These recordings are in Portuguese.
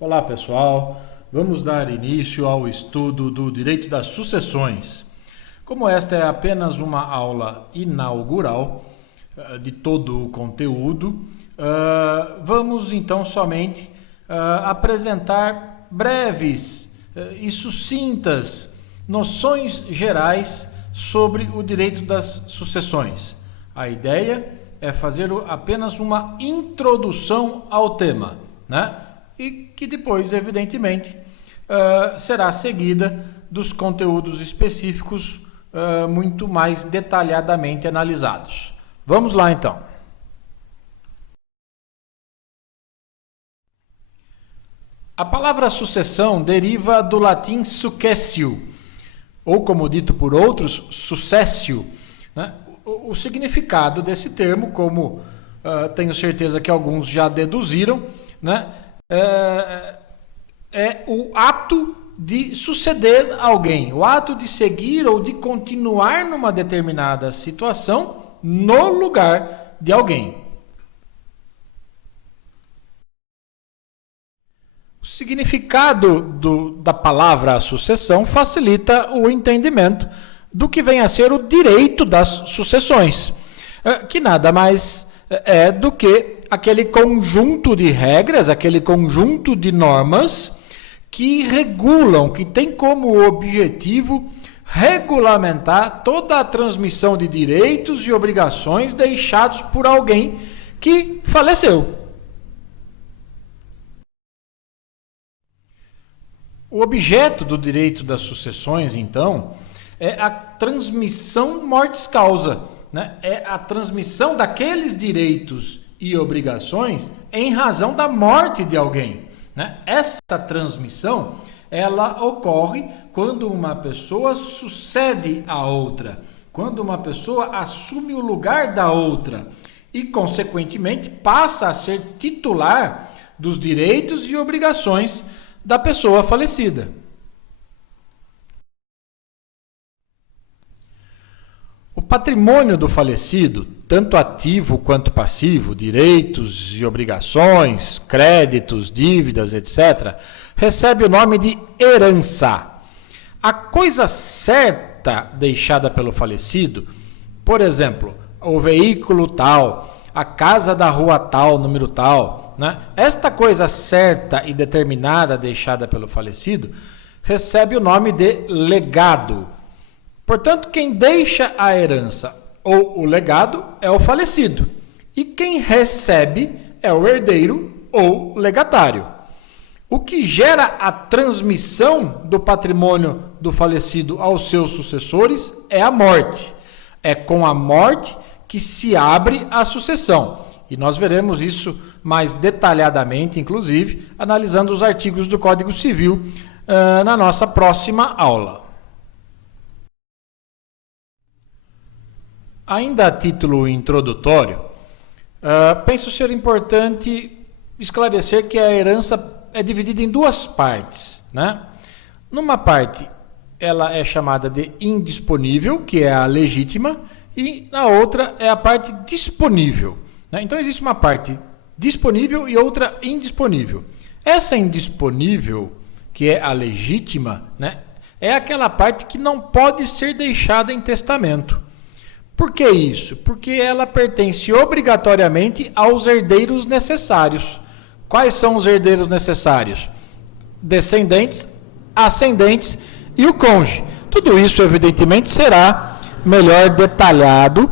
Olá pessoal, vamos dar início ao estudo do direito das sucessões. Como esta é apenas uma aula inaugural de todo o conteúdo, vamos então somente apresentar breves e sucintas noções gerais sobre o direito das sucessões. A ideia é fazer apenas uma introdução ao tema, né? E que depois, evidentemente, será seguida dos conteúdos específicos muito mais detalhadamente analisados. Vamos lá, então. A palavra sucessão deriva do latim successio, ou como dito por outros, successio, né? O significado desse termo, como tenho certeza que alguns já deduziram, né? É o ato de suceder alguém, o ato de seguir ou de continuar numa determinada situação no lugar de alguém. O significado da palavra sucessão facilita o entendimento do que vem a ser o direito das sucessões, que nada mais é do que aquele conjunto de regras, aquele conjunto de normas que regulam, que tem como objetivo regulamentar toda a transmissão de direitos e obrigações deixados por alguém que faleceu. O objeto do direito das sucessões, então, é a transmissão mortis causa, né? É a transmissão daqueles direitos e obrigações em razão da morte de alguém, né? Essa transmissão, ela ocorre quando uma pessoa sucede a outra, quando uma pessoa assume o lugar da outra e, consequentemente, passa a ser titular dos direitos e obrigações da pessoa falecida. O patrimônio do falecido, tanto ativo quanto passivo, direitos e obrigações, créditos, dívidas, etc., recebe o nome de herança. A coisa certa deixada pelo falecido, por exemplo, o veículo tal, a casa da rua tal, número tal, né? Esta coisa certa e determinada deixada pelo falecido recebe o nome de legado. Portanto, quem deixa a herança ou o legado é o falecido. E quem recebe é o herdeiro ou legatário. O que gera a transmissão do patrimônio do falecido aos seus sucessores é a morte. É com a morte que se abre a sucessão. E nós veremos isso mais detalhadamente, inclusive, analisando os artigos do Código Civil na nossa próxima aula. Ainda a título introdutório, penso ser importante esclarecer que a herança é dividida em duas partes, né? Numa parte, ela é chamada de indisponível, que é a legítima, e na outra é a parte disponível, né? Então, existe uma parte disponível e outra indisponível. Essa indisponível, que é a legítima, né, é aquela parte que não pode ser deixada em testamento. Por que isso? Porque ela pertence obrigatoriamente aos herdeiros necessários. Quais são os herdeiros necessários? Descendentes, ascendentes e o cônjuge. Tudo isso, evidentemente, será melhor detalhado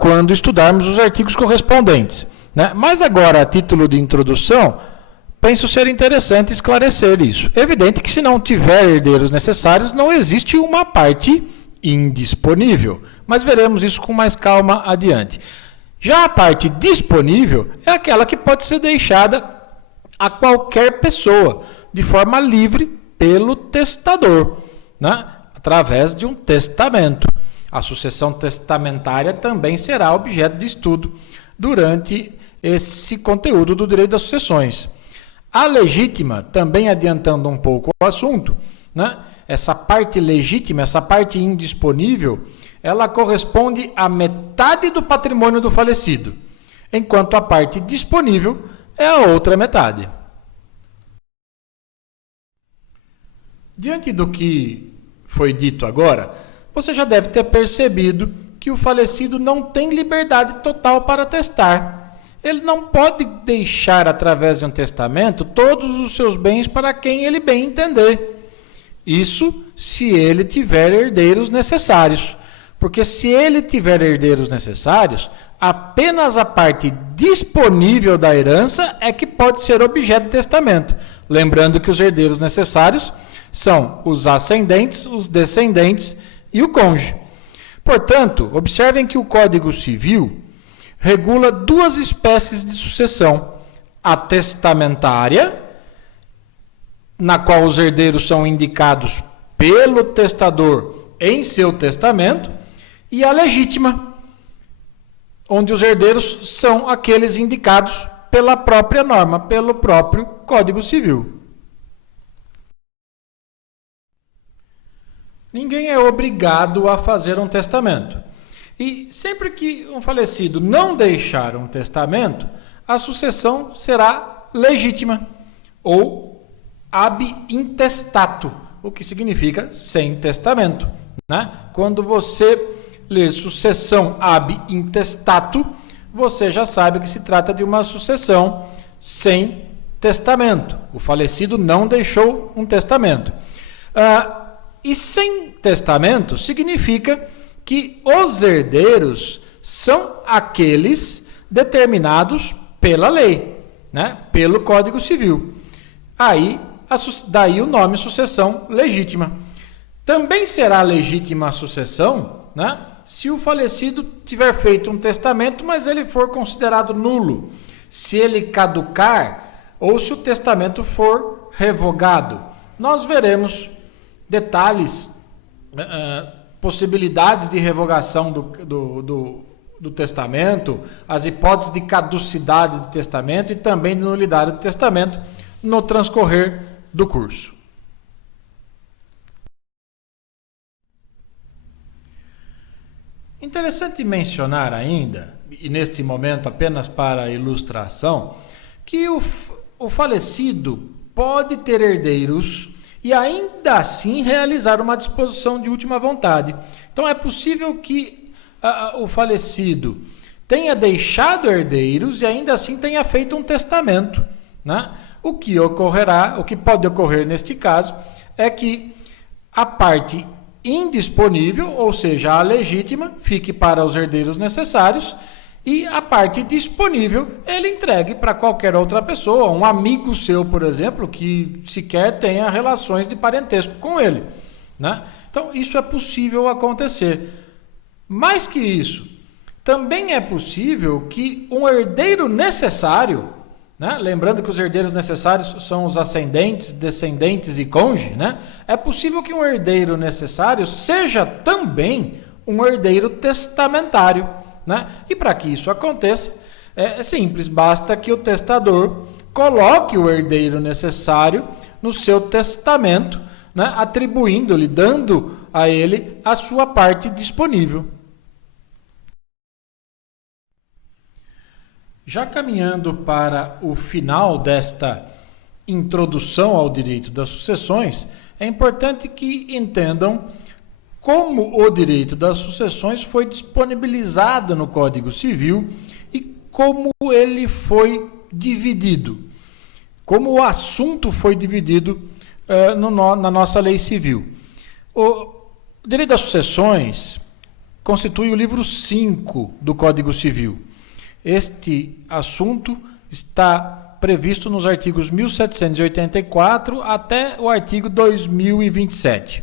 quando estudarmos os artigos correspondentes, né? Mas agora, a título de introdução, penso ser interessante esclarecer isso. É evidente que se não tiver herdeiros necessários, não existe uma parte indisponível, mas veremos isso com mais calma adiante. Já a parte disponível é aquela que pode ser deixada a qualquer pessoa, de forma livre pelo testador, né? Através de um testamento. A sucessão testamentária também será objeto de estudo durante esse conteúdo do direito das sucessões. A legítima, também adiantando um pouco o assunto, né? Essa parte legítima, essa parte indisponível, ela corresponde à metade do patrimônio do falecido, enquanto a parte disponível é a outra metade. Diante do que foi dito agora, você já deve ter percebido que o falecido não tem liberdade total para testar. Ele não pode deixar, através de um testamento, todos os seus bens para quem ele bem entender. Isso se ele tiver herdeiros necessários. Porque se ele tiver herdeiros necessários, apenas a parte disponível da herança é que pode ser objeto de testamento. Lembrando que os herdeiros necessários são os ascendentes, os descendentes e o cônjuge. Portanto, observem que o Código Civil regula duas espécies de sucessão: a testamentária, na qual os herdeiros são indicados pelo testador em seu testamento, e a legítima, onde os herdeiros são aqueles indicados pela própria norma, pelo próprio Código Civil. Ninguém é obrigado a fazer um testamento. E sempre que um falecido não deixar um testamento, a sucessão será legítima, ou ab intestato, o que significa sem testamento, né? Quando você lê sucessão ab intestato, você já sabe que se trata de uma sucessão sem testamento. O falecido não deixou um testamento. E sem testamento significa que os herdeiros são aqueles determinados pela lei, né? Pelo Código Civil. Daí o nome sucessão legítima. Também será legítima a sucessão, né, se o falecido tiver feito um testamento, mas ele for considerado nulo, se ele caducar ou se o testamento for revogado. Nós veremos detalhes, possibilidades de revogação do testamento, as hipóteses de caducidade do testamento e também de nulidade do testamento no transcorrer do curso. Interessante mencionar ainda, e neste momento apenas para ilustração, que o falecido pode ter herdeiros e ainda assim realizar uma disposição de última vontade. Então é possível que o falecido tenha deixado herdeiros e ainda assim tenha feito um testamento, né? O que pode ocorrer neste caso é que a parte indisponível, ou seja, a legítima, fique para os herdeiros necessários e a parte disponível ele entregue para qualquer outra pessoa, um amigo seu, por exemplo, que sequer tenha relações de parentesco com ele, né? Então, isso é possível acontecer. Mais que isso, também é possível que um herdeiro necessário, né? Lembrando que os herdeiros necessários são os ascendentes, descendentes e cônjuge, né? É possível que um herdeiro necessário seja também um herdeiro testamentário, né? E para que isso aconteça, é simples, basta que o testador coloque o herdeiro necessário no seu testamento, né? Atribuindo-lhe, dando a ele a sua parte disponível. Já caminhando para o final desta introdução ao direito das sucessões, é importante que entendam como o direito das sucessões foi disponibilizado no Código Civil e como ele foi dividido, como o assunto foi dividido na nossa lei civil. O direito das sucessões constitui o livro 5 do Código Civil. Este assunto está previsto nos artigos 1784 até o artigo 2027.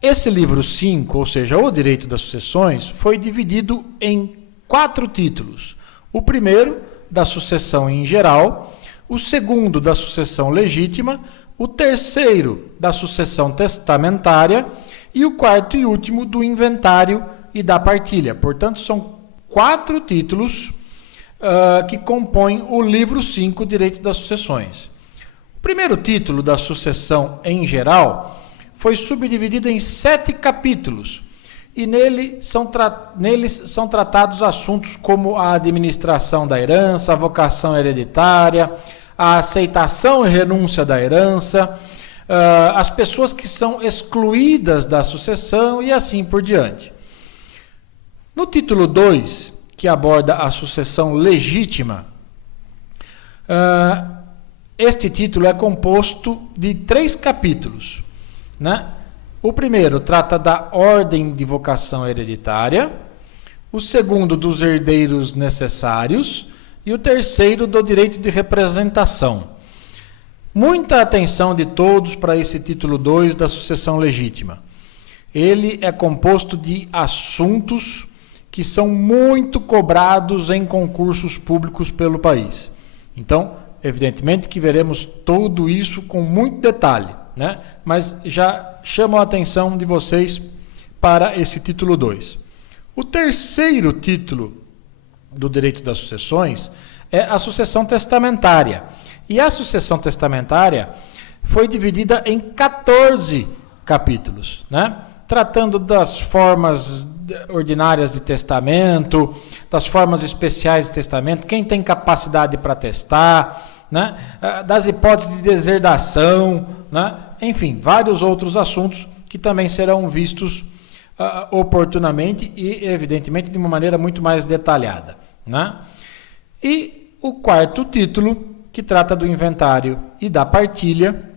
Esse livro 5, ou seja, o direito das sucessões, foi dividido em 4 títulos. O primeiro, da sucessão em geral, o segundo, da sucessão legítima, o terceiro, da sucessão testamentária e o quarto e último, do inventário e da partilha. Portanto, são 4 títulos que compõem o livro 5, Direito das Sucessões. O primeiro título, da sucessão em geral, foi subdividido em 7 capítulos, e neles são tratados assuntos como a administração da herança, a vocação hereditária, a aceitação e renúncia da herança, as pessoas que são excluídas da sucessão e assim por diante. No título 2, que aborda a sucessão legítima, este título é composto de 3 capítulos, né? O primeiro trata da ordem de vocação hereditária, o segundo dos herdeiros necessários e o terceiro do direito de representação. Muita atenção de todos para esse título 2 da sucessão legítima. Ele é composto de assuntos que são muito cobrados em concursos públicos pelo país. Então, evidentemente que veremos tudo isso com muito detalhe, né? Mas já chamo a atenção de vocês para esse título 2. O terceiro título do direito das sucessões é a sucessão testamentária. E a sucessão testamentária foi dividida em 14 capítulos, né? Tratando das formas ordinárias de testamento, das formas especiais de testamento, quem tem capacidade para testar, né? Das hipóteses de deserdação, né? Enfim, vários outros assuntos que também serão vistos oportunamente e, evidentemente, de uma maneira muito mais detalhada, né? E o quarto título, que trata do inventário e da partilha,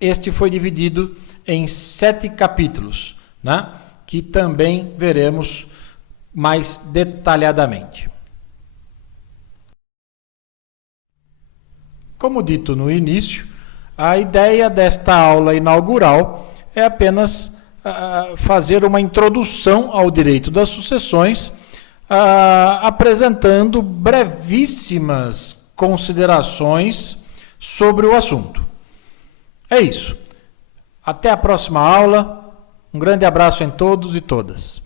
este foi dividido em 7 capítulos, né? Que também veremos mais detalhadamente. Como dito no início, a ideia desta aula inaugural é apenas fazer uma introdução ao direito das sucessões, apresentando brevíssimas considerações sobre o assunto. É isso. Até a próxima aula. Um grande abraço em todos e todas.